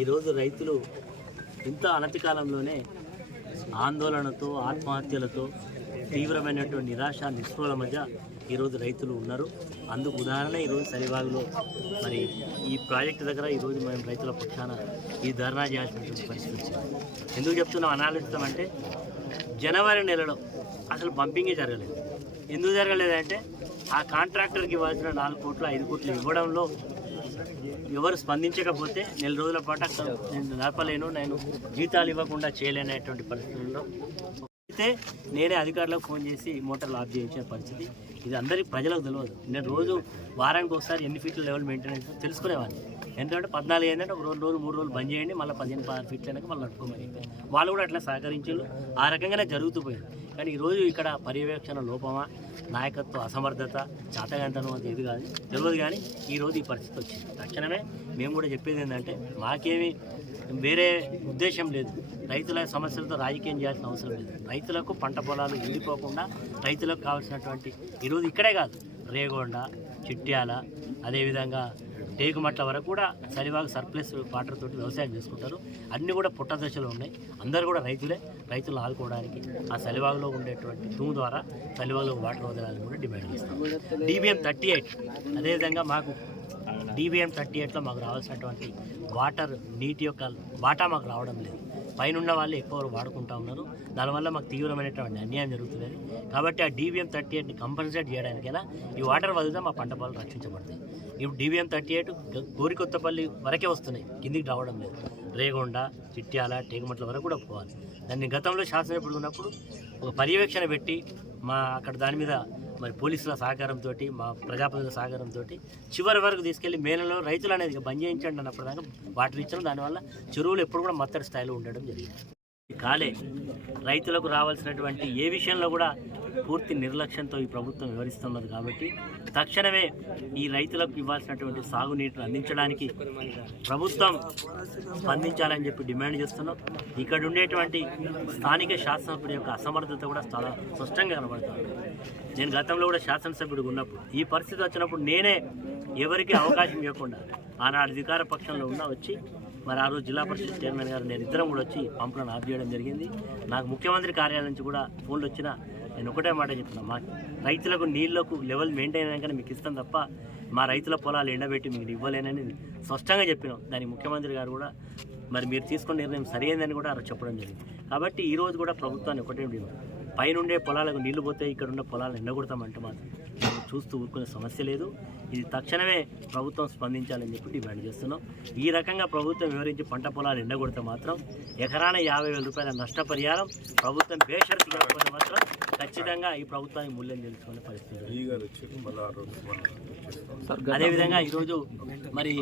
ఈరోజు రైతులు ఇంత అనతి కాలంలోనే ఆందోళనతో ఆత్మహత్యలతో తీవ్రమైనటువంటి నిరాశ నిస్పృహల మధ్య ఈరోజు రైతులు ఉన్నారు. అందుకు ఉదాహరణ ఈరోజు సరివాగులో మరి ఈ ప్రాజెక్టు దగ్గర ఈరోజు మేము రైతుల పక్షాన ఈ ధర్నా చేయాల్సినటువంటి పరిస్థితి వచ్చింది. ఎందుకు చెప్తున్నాం? అనాలిస్తామంటే జనవరి నెలలో అసలు పంపింగే జరగలేదు. ఎందుకు జరగలేదంటే ఆ కాంట్రాక్టర్కి ఇవ్వాల్సిన నాలుగు కోట్లు ఐదు కోట్లు ఇవ్వడంలో ఎవరు స్పందించకపోతే నెల రోజుల పాటు అక్కడ నేను నడపలేను నేను జీతాలు ఇవ్వకుండా చేయలేనటువంటి పరిస్థితుల్లో అయితే నేనే అధికారులకు ఫోన్ చేసి మోటార్లు ఆఫ్ చేయించిన పరిస్థితి. ఇది అందరికీ ప్రజలకు తెలియదు. నేను రోజు వారానికి ఒకసారి ఎన్ని ఫీట్ల లెవెల్ మెయింటెనెన్స్ తెలుసుకునేవాడిని. ఎందుకంటే పద్నాలుగు ఏంటంటే ఒక రెండు రోజులు మూడు రోజులు బంద్ చేయండి మళ్ళీ పదిహేను పదహారు ఫీట్లు అయినాక మళ్ళీ నడుపుకోమని వాళ్ళు కూడా అట్లా సహకరించారు. ఆ రకంగానే జరుగుతూ కానీ ఈరోజు ఇక్కడ పర్యవేక్షణ లోపమా నాయకత్వ అసమర్థత చాతగంతనం అది ఇది కాదు. తెలియదు కానీ ఈరోజు ఈ పరిస్థితి వచ్చింది. తక్షణమే మేము కూడా చెప్పేది ఏంటంటే మాకేమీ వేరే ఉద్దేశం లేదు. రైతుల సమస్యలతో రాజకీయం చేయాల్సిన అవసరం లేదు. రైతులకు పంట పొలాలు ఎండిపోకుండా రైతులకు కావాల్సినటువంటి ఈరోజు ఇక్కడే కాదు రేగొండ చిట్యాల అదేవిధంగా టేకుమట్ల వరకు కూడా సరివాగ సర్ప్లస్ వాటర్ తోటి వ్యవసాయం చేసుకుంటారు. అన్నీ కూడా పుట్ట దశలో ఉన్నాయి. అందరూ కూడా రైతులే. రైతులు ఆదుకోవడానికి ఆ సలివాగులో ఉండేటువంటి తూము ద్వారా సలివాగులో వాటర్ వదలాలని కూడా డిమాండ్ చేస్తాం డిబిఎం థర్టీ ఎయిట్ అదేవిధంగా మాకు డిబిఎం థర్టీ ఎయిట్లో మాకు రావాల్సినటువంటి వాటర్ నీటి యొక్క వాటా మాకు రావడం లేదు. పైన వాళ్ళు ఎక్కువ వాడుకుంటా ఉన్నారు. దానివల్ల మాకు తీవ్రమైనటువంటి అన్యాయం జరుగుతున్నది. కాబట్టి ఆ డిబిఎం థర్టీ ఎయిట్ని కంపల్సరీ చేయడానికైనా ఈ వాటర్ వదిలితే మా పంట పొలాలు రక్షించబడతాయి. ఇప్పుడు డిబిఎం థర్టీ ఎయిట్ గోరికొత్తపల్లి వరకే వస్తున్నాయి. కిందికి రావడం లేదు. రేగొండ చిట్యాల టేకుమట్ల వరకు కూడా పోవాలి. దాన్ని గతంలో శాసనసభ్యుడు ఉన్నప్పుడు ఒక పర్యవేక్షణ పెట్టి మా అక్కడ దాని మీద మరి పోలీసుల సహకారంతో మా ప్రజాప్రతినిధుల సహకారంతో చివరి వరకు తీసుకెళ్ళి మేనలో రైతులు అనేది బంద్ చేయించండి అన్నప్పుడు దాకా వాటర్ ఇచ్చడం దానివల్ల చెరువులు ఎప్పుడు కూడా మత్తడి స్థాయిలో ఉండడం జరిగింది. కాలే రైతులకు రావాల్సినటువంటి ఏ విషయంలో కూడా పూర్తి నిర్లక్ష్యంతో ఈ ప్రభుత్వం వివరిస్తున్నది కాబట్టి తక్షణమే ఈ రైతులకు ఇవ్వాల్సినటువంటి సాగునీటిని అందించడానికి ప్రభుత్వం స్పందించాలని చెప్పి డిమాండ్ చేస్తున్నాం. ఇక్కడ ఉండేటువంటి స్థానిక శాసనసభ్యుడి యొక్క అసమర్థత కూడా చాలా స్పష్టంగా కనబడుతుంది. నేను గతంలో కూడా శాసనసభ్యుడిగా ఉన్నప్పుడు ఈ పరిస్థితి వచ్చినప్పుడు నేనే ఎవరికి అవకాశం ఇవ్వకుండా ఆనాడు అధికార పక్షంలో ఉన్నా వచ్చి మరి ఆ రోజు జిల్లా పరిషత్ చైర్మన్ గారు నేను ఇద్దరం కూడా వచ్చి పంపులను ఆఫ్ చేయడం జరిగింది. నాకు ముఖ్యమంత్రి కార్యాలయం నుంచి కూడా ఫోన్లు వచ్చినా నేను ఒకటే మాట చెప్తున్నా మా రైతులకు నీళ్ళకు లెవెల్ మెయింటైన్ అయినాకనే మీకు ఇస్తాం తప్ప మా రైతుల పొలాలు ఎండబెట్టి మీకు ఇవ్వలేనని స్పష్టంగా చెప్పినాం. దానికి ముఖ్యమంత్రి గారు కూడా మరి మీరు తీసుకున్న నిర్ణయం సరైనదని కూడా చెప్పడం జరిగింది. కాబట్టి ఈరోజు కూడా ప్రభుత్వాన్ని ఒకటే పైనుండే పొలాలకు నీళ్ళు పోతే ఇక్కడ ఉన్న పొలాలు ఎండగొడతామంటే మాత్రం చూస్తూ ఊరుకునే సమస్య లేదు. ఇది తక్షణమే ప్రభుత్వం స్పందించాలని చెప్పి డిమాండ్ చేస్తున్నాం. ఈ రకంగా ప్రభుత్వం వివరించి పంట పొలాలు ఎండగొడితే మాత్రం ఎకరాన యాభై వేల రూపాయల నష్టపరిహారం ప్రభుత్వం బేషరతు ఇవ్వకపోతే మాత్రం ఖచ్చితంగా ఈ ప్రభుత్వానికి మూల్యం తెలుసుకునే పరిస్థితి అదేవిధంగా ఈరోజు మరి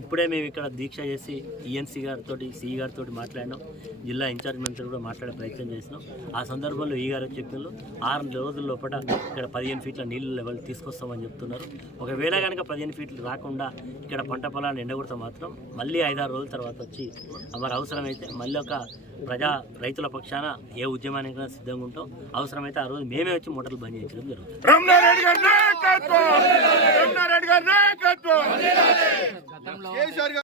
ఇప్పుడే మేము ఇక్కడ దీక్ష చేసి ఈఎన్సీ గారితో సిఈ గారితో మాట్లాడినాం. జిల్లా ఇన్ఛార్జ్ మంత్రి కూడా మాట్లాడే ప్రయత్నం చేసినాం. ఆ సందర్భంలో ఈ గారు చెప్పినారు. ఆరు రోజుల లోపల ఇక్కడ పదిహేను ఫీట్ల నీళ్ళ లెవెల్ తీసుకొస్తామని చెప్తున్నారు. ఒకవేళ కనుక పదిహేను ఫీట్లు రాకుండా ఇక్కడ పంట పొలాన్ని ఎండగొడితే మాత్రం మళ్ళీ ఐదారు రోజుల తర్వాత వచ్చి మరి అవసరమైతే మళ్ళీ ఒక ప్రజా రైతుల పక్షాన ఏ ఉద్యమానికైనా సిద్ధంగా ఉంటాం. అవసరమైతే ఆ రోజు మేమే వచ్చి మోటార్లు బంద్ చేయించడం జరుగుతుంది.